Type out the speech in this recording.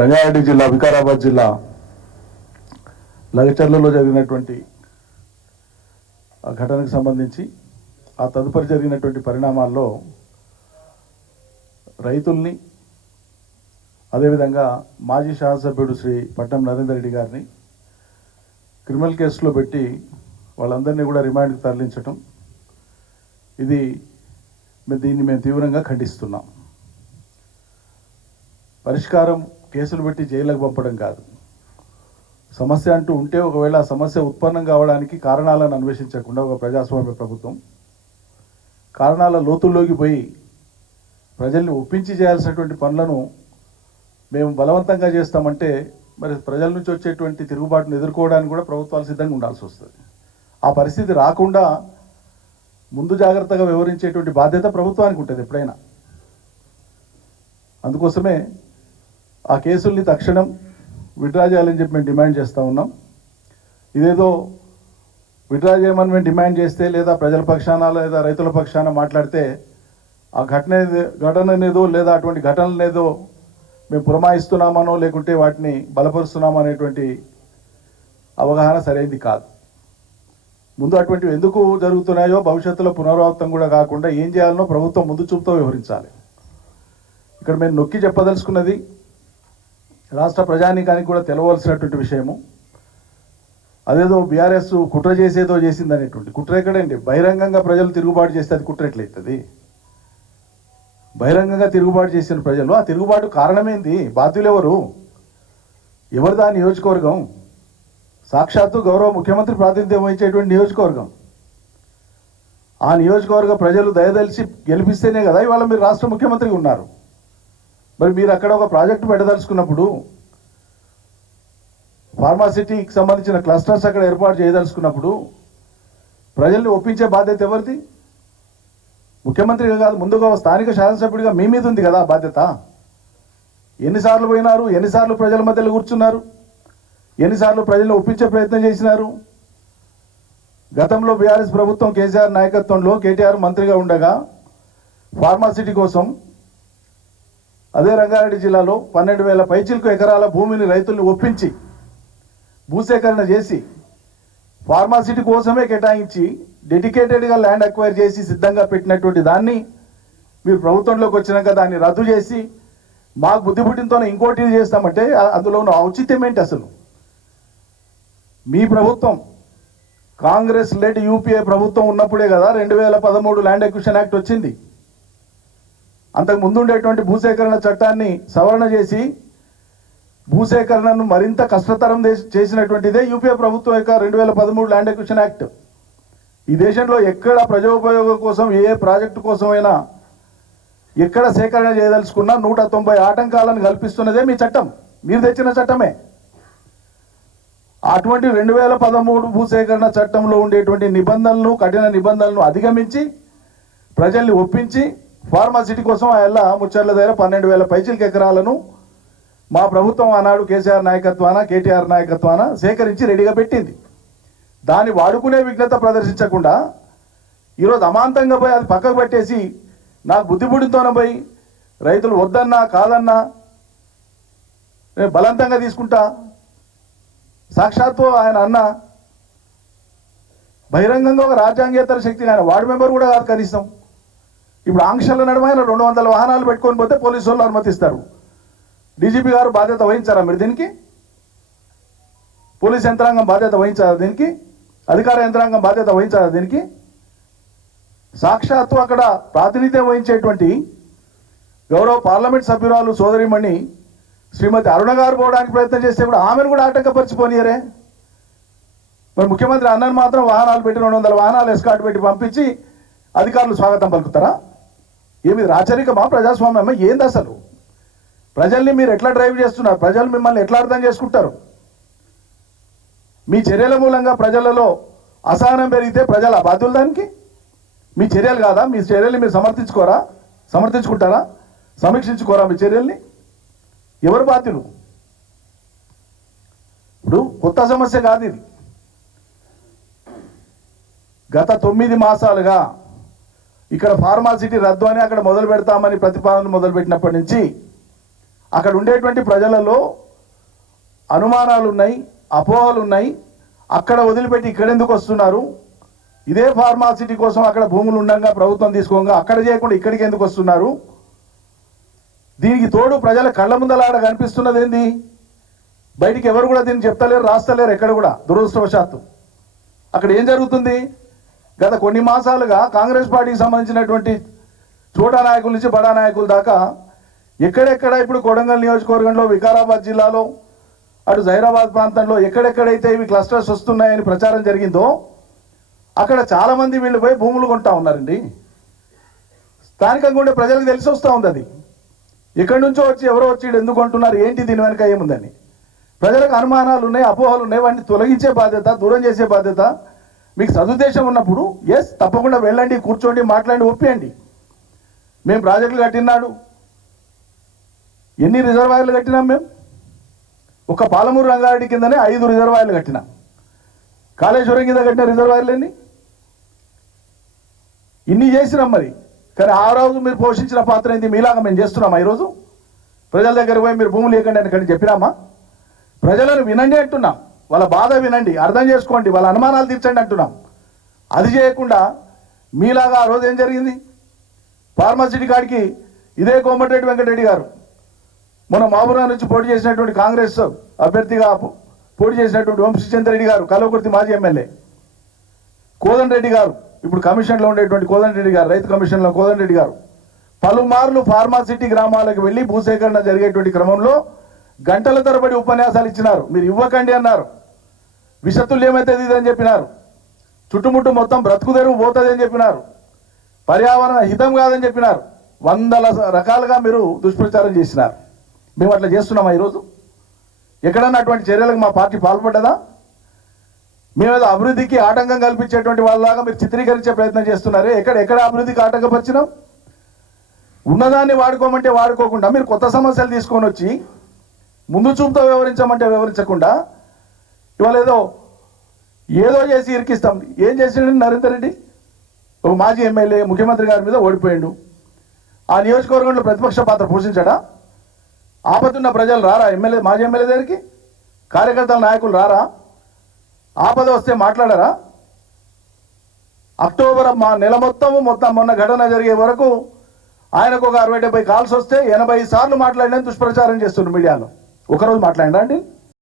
రంగారెడ్డి జిల్లా, వికారాబాద్ జిల్లా లగచర్లలో జరిగినటువంటి ఆ ఘటనకు సంబంధించి ఆ తదుపరి జరిగినటువంటి పరిణామాల్లో రైతుల్ని, అదేవిధంగా మాజీ శాసనసభ్యుడు శ్రీ పట్నం నరేందర్ రెడ్డి గారిని క్రిమినల్ కేసులో పెట్టి వాళ్ళందరినీ కూడా రిమాండ్కి తరలించటం, దీన్ని మేము తీవ్రంగా ఖండిస్తున్నాం. పరిష్కారం కేసులు పెట్టి జైలుకు పంపడం కాదు. సమస్య అంటూ ఉంటే ఒకవేళ ఆ సమస్య ఉత్పన్నం కావడానికి కారణాలను అన్వేషించకుండా ఒక ప్రజాస్వామ్య ప్రభుత్వం కారణాల లోతుల్లోకి పోయి ప్రజల్ని ఒప్పించి చేయాల్సినటువంటి పనులను మేము బలవంతంగా చేస్తామంటే మరి ప్రజల నుంచి వచ్చేటువంటి తిరుగుబాటును ఎదుర్కోవడానికి కూడా ప్రభుత్వాలు సిద్ధంగా ఉండాల్సి వస్తుంది. ఆ పరిస్థితి రాకుండా ముందు జాగ్రత్తగా వ్యవహరించేటువంటి బాధ్యత ప్రభుత్వానికి ఉంటుంది ఎప్పుడైనా. అందుకోసమే ఆ కేసుల్ని తక్షణం విత్డ్రా చేయాలని చెప్పి మేము డిమాండ్ చేస్తూ ఉన్నాం. ఇదేదో విత్డ్రా చేయమని మేము డిమాండ్ చేస్తే లేదా ప్రజల పక్షాన లేదా రైతుల పక్షాన మాట్లాడితే ఆ ఘటననేదో లేదా అటువంటి ఘటనలనేదో మేము పురమాయిస్తున్నామనో లేకుంటే వాటిని బలపరుస్తున్నామో అనేటువంటి అవగాహన సరైనది కాదు. ముందు అటువంటివి ఎందుకు జరుగుతున్నాయో భవిష్యత్తులో పునరావృతం కూడా కాకుండా ఏం చేయాలనో ప్రభుత్వం ముందు చూపుతో వ్యవహరించాలి. ఇక్కడ మేము నొక్కి చెప్పదలుచుకున్నది రాష్ట్ర ప్రజానీకానికి కూడా తెలవలసినటువంటి విషయము, అదేదో బీఆర్ఎస్ కుట్ర చేసేదో చేసింది అనేటువంటి కుట్ర ఎక్కడండి? బహిరంగంగా ప్రజలు తిరుగుబాటు చేస్తే అది కుట్ర ఎట్లయితుంది? బహిరంగంగా తిరుగుబాటు చేసిన ప్రజలు, ఆ తిరుగుబాటు కారణమేంది? బాధ్యులు ఎవరు? ఎవరిదా నియోజకవర్గం? సాక్షాత్తు గౌరవ ముఖ్యమంత్రి ప్రాతినిధ్యం వహించేటువంటి నియోజకవర్గం. ఆ నియోజకవర్గ ప్రజలు దయదలిచి గెలిపిస్తేనే కదా ఇవాళ మీరు రాష్ట్ర ముఖ్యమంత్రిగా ఉన్నారు. మరి మీరు అక్కడ ఒక ప్రాజెక్టు పెట్టదలుచుకున్నప్పుడు, ఫార్మాసిటీకి సంబంధించిన క్లస్టర్స్ అక్కడ ఏర్పాటు చేయదలుచుకున్నప్పుడు ప్రజల్ని ఒప్పించే బాధ్యత ఎవరిది? ముఖ్యమంత్రిగా కాదు, ముందుగా స్థానిక శాసనసభ్యుడిగా మీ మీద ఉంది కదా బాధ్యత. ఎన్నిసార్లు పోయినారు? ఎన్నిసార్లు ప్రజల మధ్యలో కూర్చున్నారు? ఎన్నిసార్లు ప్రజలను ఒప్పించే ప్రయత్నం చేసినారు? గతంలో బీఆర్ఎస్ ప్రభుత్వం కేసీఆర్ నాయకత్వంలో కేటీఆర్ మంత్రిగా ఉండగా ఫార్మాసిటీ కోసం అదే రంగారెడ్డి జిల్లాలో 12,000 పైచిలకు ఎకరాల భూమిని రైతుల్ని ఒప్పించి భూసేకరణ చేసి ఫార్మాసిటీ కోసమే కేటాయించి డెడికేటెడ్గా ల్యాండ్ అక్వైర్ చేసి సిద్ధంగా పెట్టినటువంటి దాన్ని మీరు ప్రభుత్వంలోకి వచ్చినాక దాన్ని రద్దు చేసి మాకు బుద్ధి పుట్టినతోనే ఇంకోటి చేస్తామంటే అందులో ఉన్న ఔచిత్యం ఏంటి అసలు? మీ ప్రభుత్వం కాంగ్రెస్ లెడ్ యూపీఏ ప్రభుత్వం ఉన్నప్పుడే కదా 2013 ల్యాండ్ అక్విజిషన్ యాక్ట్ వచ్చింది. అంతకు ముందు ఉండేటువంటి భూసేకరణ చట్టాన్ని సవరణ చేసి భూసేకరణను మరింత కష్టతరం చేసినటువంటిదే యూపీఏ ప్రభుత్వం యొక్క 2013 ల్యాండ్ అక్విజిషన్ యాక్ట్. ఈ దేశంలో ఎక్కడ ప్రజోపయోగం కోసం ఏ ప్రాజెక్టు కోసమైనా ఎక్కడ సేకరణ చేయదలుచుకున్నా 190 ఆటంకాలను కల్పిస్తున్నదే మీ చట్టం, మీరు తెచ్చిన చట్టమే. అటువంటి 2013 భూసేకరణ చట్టంలో ఉండేటువంటి నిబంధనలను, కఠిన నిబంధనలను అధిగమించి ప్రజల్ని ఒప్పించి ఫార్మాసిటీ కోసం ఆ ముచ్చర్ల దగ్గర 12,000 పైచిలకు ఎకరాలను మా ప్రభుత్వం ఆనాడు కేసీఆర్ నాయకత్వాన, కేటీఆర్ నాయకత్వాన సేకరించి రెడీగా పెట్టింది. దాన్ని వాడుకునే విఘ్నత ప్రదర్శించకుండా ఈరోజు అమాంతంగా పోయి అది పక్కకు పెట్టేసి నాకు బుద్ధి పుడితోనే పోయి రైతులు వద్దన్నా కాదన్నా నేను బలవంతంగా తీసుకుంటా, సాక్షాత్తు ఆయన అన్న బహిరంగంగా ఒక రాజ్యాంగేతర శక్తి, ఆయన వార్డు మెంబర్ కూడా కాదు కనీసం. ఇప్పుడు ఆంక్షల నడుమ ఆయన 200 వాహనాలు పెట్టుకొని పోతే పోలీసు వాళ్ళు అనుమతిస్తారు. డీజీపీ గారు బాధ్యత వహించారా మీరు దీనికి? పోలీస్ యంత్రాంగం బాధ్యత వహించారా దీనికి? అధికార యంత్రాంగం బాధ్యత వహించారా దీనికి? సాక్షాత్తు అక్కడ ప్రాతినిధ్యం వహించేటువంటి గౌరవ పార్లమెంట్ సభ్యురాలు సోదరిమణి శ్రీమతి అరుణ గారు పోవడానికి ప్రయత్నం చేస్తే కూడా ఆమెను కూడా ఆటంకపరిచిపోనియరే. మరి ముఖ్యమంత్రి అన్నను మాత్రం వాహనాలు పెట్టి 200 వాహనాలు ఎస్కాట్ పెట్టి పంపించి అధికారులు స్వాగతం పలుకుతారా? ఏమి రాచరికమా? ప్రజాస్వామ్యమా? ఏంది అసలు? ప్రజల్ని మీరు ఎట్లా డ్రైవ్ చేస్తున్నారు? ప్రజలు మిమ్మల్ని ఎట్లా అర్థం చేసుకుంటారు? మీ చర్యల మూలంగా ప్రజలలో అసహనం పెరిగితే ప్రజల బాధ్యులు దానికి? మీ చర్యలు కాదా? మీ చర్యల్ని మీరు సమర్థించుకుంటారా? సమీక్షించుకోరా మీ చర్యల్ని? ఎవరు బాధ్యులు? ఇప్పుడు కొత్త సమస్య కాదు ఇది. గత 9 మాసాలుగా ఇక్కడ ఫార్మాసిటీ రద్దు అని అక్కడ మొదలు పెడతామని ప్రతిపాదన మొదలుపెట్టినప్పటి నుంచి అక్కడ ఉండేటువంటి ప్రజలలో అనుమానాలు ఉన్నాయి, అపోహలు ఉన్నాయి. అక్కడ వదిలిపెట్టి ఇక్కడెందుకు వస్తున్నారు? ఇదే ఫార్మాసిటీ కోసం అక్కడ భూములు ఉండగా ప్రభుత్వం తీసుకోగా అక్కడ చేయకుండా ఇక్కడికి ఎందుకు వస్తున్నారు? దీనికి తోడు ప్రజల కళ్ళ ముందలాడ కనిపిస్తున్నది ఏంది? బయటికి ఎవరు కూడా దీన్ని చెప్తలేరు, రాస్తలేరు ఎక్కడ కూడా. దురదృష్టవశాత్తు అక్కడ ఏం జరుగుతుంది? గత కొన్ని మాసాలుగా కాంగ్రెస్ పార్టీకి సంబంధించినటువంటి చోటా నాయకుల నుంచి బడా నాయకుల దాకా ఎక్కడెక్కడ ఇప్పుడు కొడంగల్ నియోజకవర్గంలో, వికారాబాద్ జిల్లాలో, అటు జైరాబాద్ ప్రాంతంలో ఎక్కడెక్కడైతే ఇవి క్లస్టర్స్ వస్తున్నాయని ప్రచారం జరిగిందో అక్కడ చాలామంది వీళ్ళు పోయి భూములు కొంటా ఉన్నారండి. స్థానికంగా ఉండే ప్రజలకు తెలిసి వస్తూ ఉంది అది. ఎక్కడి నుంచో వచ్చి ఎవరో వచ్చి ఎందుకు కొంటున్నారు, ఏంటి దీని వెనక ఏముందని ప్రజలకు అనుమానాలు ఉన్నాయి, అపోహలు ఉన్నాయి. వాటిని తొలగించే బాధ్యత, దూరం చేసే బాధ్యత మీకు సదుద్దేశం ఉన్నప్పుడు తప్పకుండా వెళ్ళండి, కూర్చోండి, మాట్లాడి ఒప్పియండి. మేము ప్రాజెక్టులు కట్టినాడు, ఎన్ని రిజర్వాయర్లు కట్టినాం? మేము ఒక పాలమూరు రంగారెడ్డి కిందనే 5 రిజర్వాయర్లు కట్టినాం. కాళేశ్వరం కింద కట్టిన రిజర్వాయర్లు ఇన్ని చేసినాం. మరి కానీ ఆ రోజు మీరు పోషించిన పాత్ర ఏంటి? మీలాగా మేము చేస్తున్నామా? ఈరోజు ప్రజల దగ్గర పోయి మీరు భూములు లేకండి అని కానీ చెప్పినామా? ప్రజలను వినండి అంటున్నాం, వాళ్ళ బాధ వినండి, అర్థం చేసుకోండి, వాళ్ళ అనుమానాలు తీర్చండి అంటున్నాం. అది చేయకుండా మీలాగా ఆ రోజు ఏం జరిగింది? ఫార్మాసిటీ కాడికి ఇదే కోమటిరెడ్డి వెంకటరెడ్డి గారు మన మహబూబ్నగర్ నుంచి పోటీ చేసినటువంటి కాంగ్రెస్ అభ్యర్థిగా పోటీ చేసినటువంటి వంశీచంద్రెడ్డి గారు, కల్వకుర్తి మాజీ ఎమ్మెల్యే, కోదండరెడ్డి గారు, ఇప్పుడు కమిషన్లో ఉండేటువంటి కోదండరెడ్డి గారు, రైతు కమిషన్లో కోదండరెడ్డి గారు పలుమార్లు ఫార్మాసిటీ గ్రామాలకు వెళ్ళి భూసేకరణ జరిగేటువంటి క్రమంలో గంటల తరబడి ఉపన్యాసాలు ఇచ్చినారు. మీరు ఇవ్వకండి అన్నారు, విషతుల్యమైతుంది ఇదని చెప్పినారు, చుట్టుముట్టు మొత్తం బ్రతుకు తెరువు పోతుంది అని చెప్పినారు, పర్యావరణ హితం కాదని చెప్పినారు. 100 రకాలుగా మీరు దుష్ప్రచారం చేసినారు. మేము అట్లా చేస్తున్నామా? ఈరోజు ఎక్కడన్నా అటువంటి చర్యలకు మా పార్టీ పాల్పడ్డదా? మేమేదో అభివృద్ధికి ఆటంకం కల్పించేటువంటి వాళ్ళలాగా మీరు చిత్రీకరించే ప్రయత్నం చేస్తున్నారే. ఎక్కడ అభివృద్ధికి ఆటంకపరిచినాం? ఉన్నదాన్ని వాడుకోమంటే వాడుకోకుండా మీరు కొత్త సమస్యలు తీసుకొని వచ్చి ముందు చూపుతో వ్యవహరించమంటే వ్యవహరించకుండా ఇవాళ ఏదో చేసి ఇరికిస్తాం. ఏం చేసిండు నరేందర్ రెడ్డి? ఒక మాజీ ఎమ్మెల్యే ముఖ్యమంత్రి గారి మీద ఓడిపోయిండు. ఆ నియోజకవర్గంలో ప్రతిపక్ష పాత్ర పోషించాడా? ఆపదున్న ప్రజలు రారా మాజీ ఎమ్మెల్యే దగ్గరికి? కార్యకర్తల నాయకులు రారా? ఆపద వస్తే మాట్లాడారా? అక్టోబర్ నెల మొత్తం మొన్న ఘటన జరిగే వరకు ఆయనకు ఒక 60-70 కాల్స్ వస్తే 80 సార్లు మాట్లాడిన దుష్ప్రచారం చేస్తున్నారు మీడియాలో. ఒకరోజు మాట్లాడినా అండి?